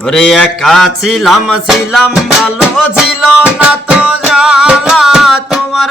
ওরে একা ছিলাম ছিলাম ভালো ছিল না তো জ্বালা। তোমার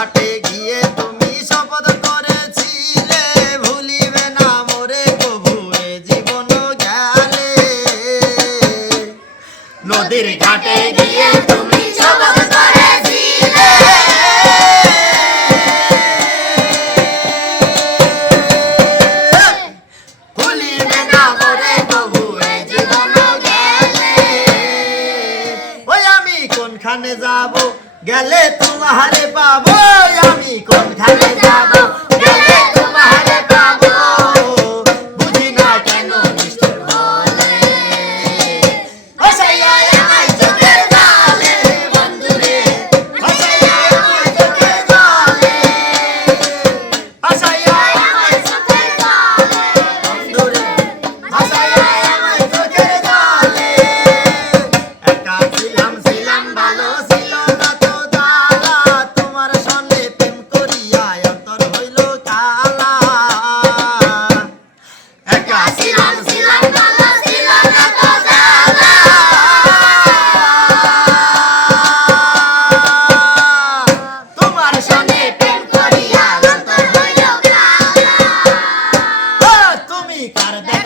ঘাটে শপথ করেছিলে। ভুলিবে না মোরে কবুরে জীবন নদীর ঘাটে গিয়ে না মোরে কবুরে আমি কোনখানে যাব? গেলে তোমারে পাবো আমি। कर दे